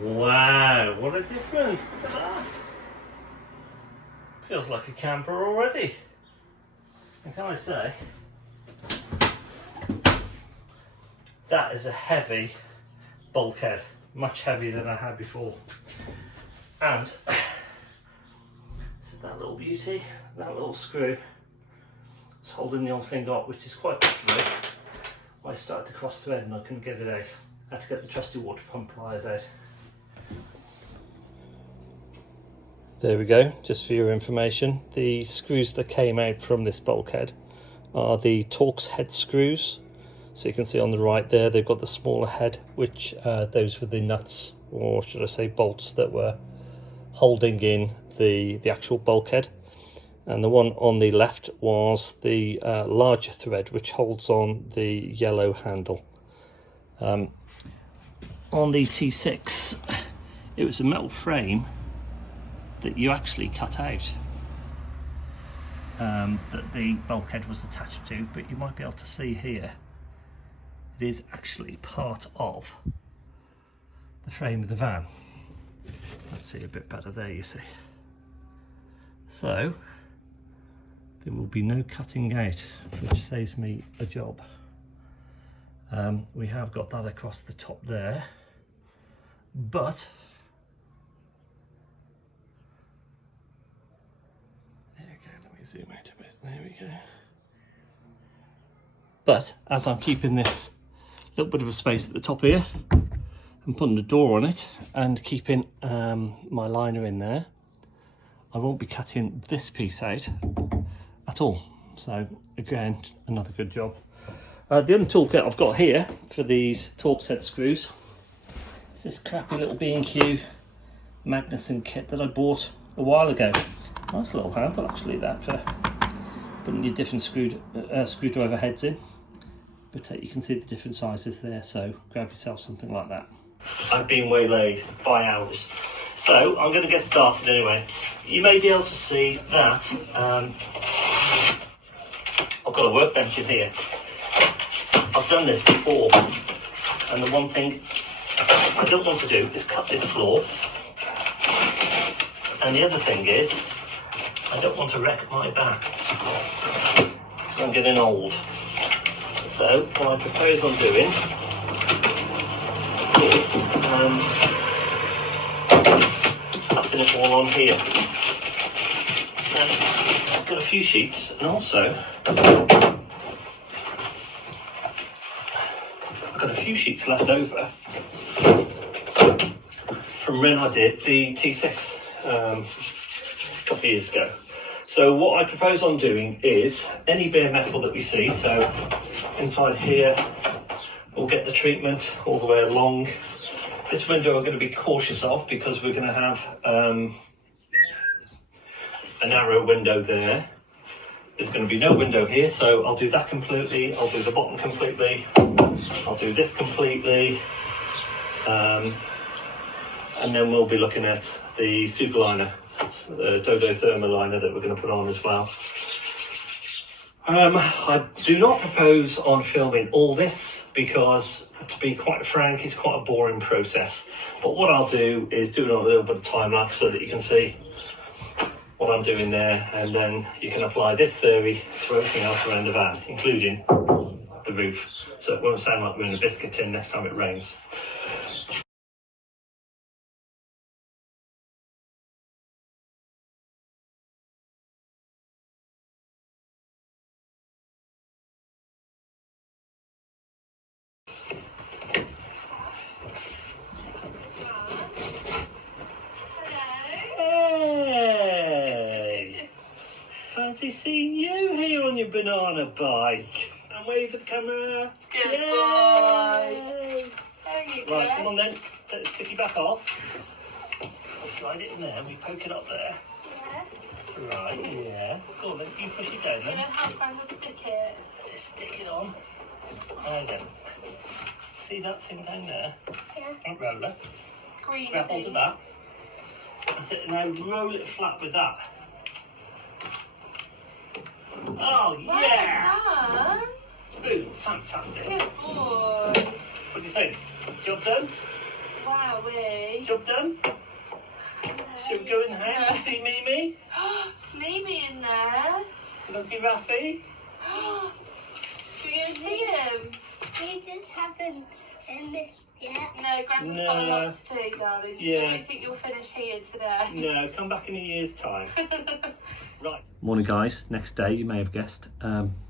Wow, what a difference. Look at that. Feels like a camper already. And can I say, that is a heavy bulkhead, much heavier than I had before. And so that little beauty, that little screw was holding the old thing up, which is quite difficult. I started to cross thread and I couldn't get it out. I had to get the trusty water pump pliers out. There we go, just for your information. The screws that came out from this bulkhead are the Torx head screws. So you can see on the right there, they've got the smaller head, which those were the nuts, or should I say bolts, that were holding in the actual bulkhead. And the one on the left was the larger thread, which holds on the yellow handle. On the T6, it was a metal frame that you actually cut out, that the bulkhead was attached to, but you might be able to see here, it is actually part of the frame of the van. Let's see a bit better there, you see. So there will be no cutting out, which saves me a job. We have got that across the top there, but there we go, let me zoom out a bit, there we go. But as I'm keeping this little bit of a space at the top here and putting a door on it and keeping my liner in there, I won't be cutting this piece out at all. So again, another good job. The only toolkit I've got here for these Torx head screws is this crappy little B&Q Magnuson kit that I bought a while ago. Nice little handle actually, that, for putting your different screwdriver heads in. But you can see the different sizes there, so grab yourself something like that. I've been waylaid by hours, so I'm going to get started anyway. You may be able to see that I've got a workbench in here. I've done this before, and the one thing I don't want to do is cut this floor, and the other thing is I don't want to wreck my back, because I'm getting old. So what I propose on doing is cutting it all on here. And I've got a few sheets, and also I've got a few sheets left over from when I did the T6 a couple of years ago. So what I propose on doing is any bare metal that we see, so inside here we'll get the treatment all the way along. This window I'm going to be cautious of because we're going to have a narrow window there. There's going to be no window here, so I'll do that completely. I'll do the bottom completely. I'll do this completely. And then we'll be looking at the super liner, the Dodo thermal liner that we're going to put on as well. I do not propose on filming all this because, to be quite frank, it's quite a boring process. But what I'll do is do a little bit of time lapse so that you can see what I'm doing there, and then you can apply this theory to everything else around the van, including the roof, so it won't sound like we're in a biscuit tin next time it rains. Fancy seeing you here on your banana bike. And wave for the camera. Good Yay! boy. There you go. Right, come on then. Let's stick it back off. We'll slide it in there. We poke it up there. Yeah. Right, yeah. Go on then. You push it down You then. know how Frank would stick it? Let's stick it on. There you go. See that thing down there? Yeah. Front roller. Green Grab hold of thing. that. That's it. Now roll it flat with that. Oh, yeah! Well done. Boom, fantastic. Good boy. What do you think? Job done? Well Wowee. Job done? Should we go in the house and see Mimi? It's Mimi in there. You want to see Rafi? Should we go and see him? We just haven't finished yet. No, Grandpa's got a lot to do, darling. Yeah. I don't think you'll finish here today. No, come back in a year's time. Right. Morning, guys. Next day, you may have guessed.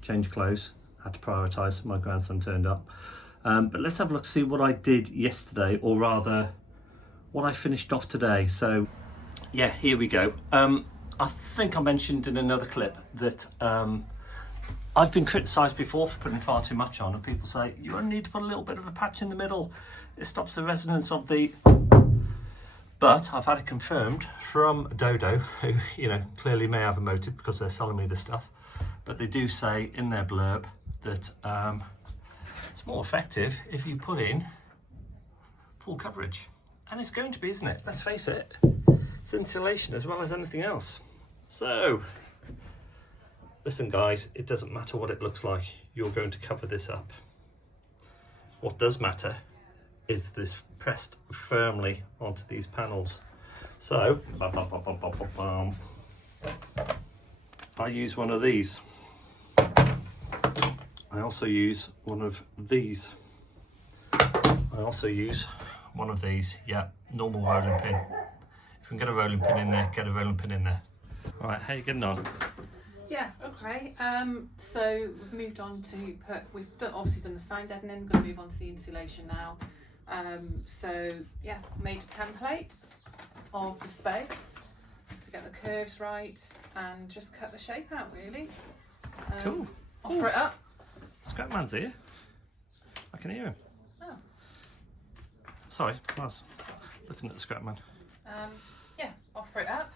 Change clothes. Had to prioritise. My grandson turned up. But let's have a look, see what I did yesterday, or rather, what I finished off today. So, yeah, here we go. I think I mentioned in another clip that I've been criticised before for putting far too much on, and people say, you only need to put a little bit of a patch in the middle. It stops the resonance of the... But I've had it confirmed from Dodo, who, you know, clearly may have a motive because they're selling me this stuff, but they do say in their blurb that it's more effective if you put in full coverage. And it's going to be, isn't it? Let's face it. It's insulation as well as anything else. So, listen guys, it doesn't matter what it looks like. You're going to cover this up. What does matter is this pressed firmly onto these panels. So, I use one of these. I also use one of these. I also use one of these. Yeah, normal rolling pin. If you can get a rolling pin in there, get a rolling pin in there. All right, how you getting on? Yeah, okay. So we've moved on to obviously done the sound deadening. We're going to move on to the insulation now. So yeah, made a template of the space to get the curves right and just cut the shape out really. Cool. Offer it up. Scrapman's here. I can hear him. Oh. Sorry, I was looking at the Scrapman. Yeah, offer it up.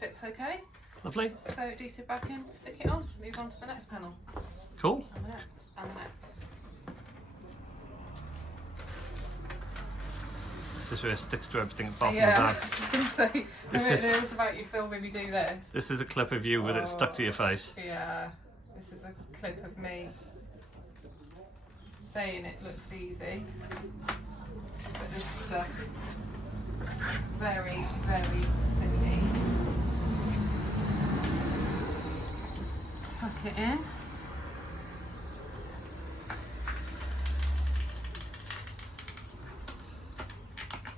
Fits okay. Lovely. So do sit back in, stick it on, move on to the next panel. Cool. And the next, and the next. This is where it sticks to everything apart Yeah, from I the bag. was just going to say, This I is- don't know it's about you filming me do this. This is a clip of you with it stuck to your face. Yeah, this is a clip of me saying it looks easy, but this stuff very, very sticky. Just tuck it in.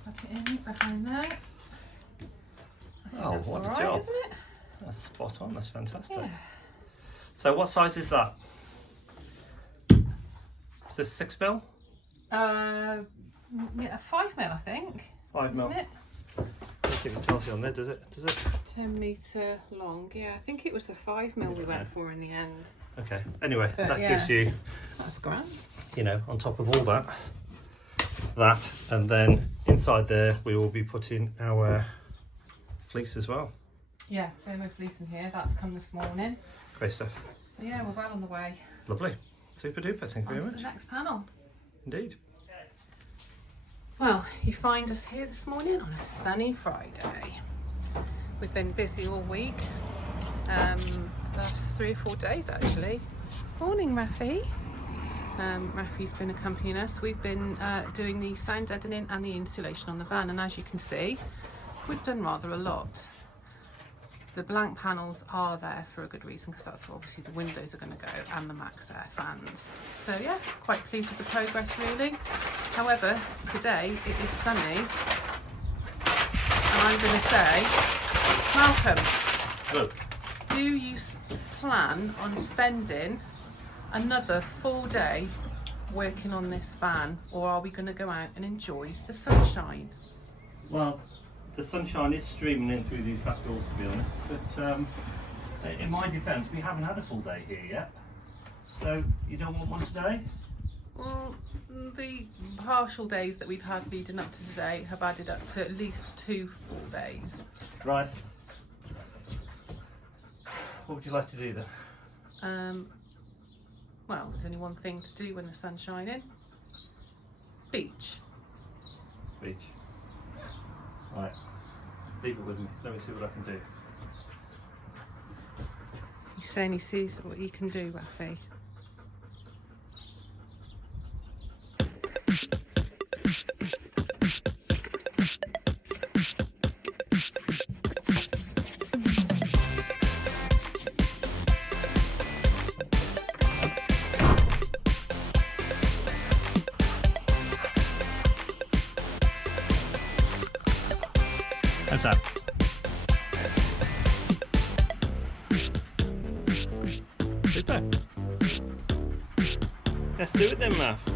Tuck it in behind there. I think Oh, that's what a alright, job. isn't it? That's spot on, that's fantastic. Yeah. So what size is that? Is this 6mm? Yeah, 5mm I think. 5mm. Isn't it? I don't think it tells you on there, does it? Does it? 10 metre long. Yeah, I think it was the 5mm we went for in the end. Okay. Anyway, But that yeah. gives you, That's grand. you know, on top of all that, and then inside there we will be putting our fleece as well. Yeah, thermo fleece in here. That's come this morning. Great stuff. So yeah, we're well on the way. Lovely. Super duper. Thank you On very to much. the next panel. Indeed. Well, you find us here this morning on a sunny Friday. We've been busy all week. Last 3 or 4 days actually. Morning, Rafi. Rafi's been accompanying us. We've been doing the sound deadening and the insulation on the van, and as you can see, we've done rather a lot. The blank panels are there for a good reason, because that's where obviously the windows are going to go, and the max air fans. So yeah, quite pleased with the progress really. However, today it is sunny, and I'm going to say, welcome. Hello. Do you plan on spending another full day working on this van, or are we going to go out and enjoy the sunshine? Well, the sunshine is streaming in through these back doors, to be honest. But in my defence, we haven't had a full day here yet. So you don't want one today? Well, the partial days that we've had leading up to today have added up to at least 2 full days. Right. What would you like to do then? Well, there's only one thing to do when the sun's shining. Beach. Beach. Right. Leave it with me. Let me see what I can do. He's saying he sees what he can do, Rafi. How's that? Super. Let's do it then, Math.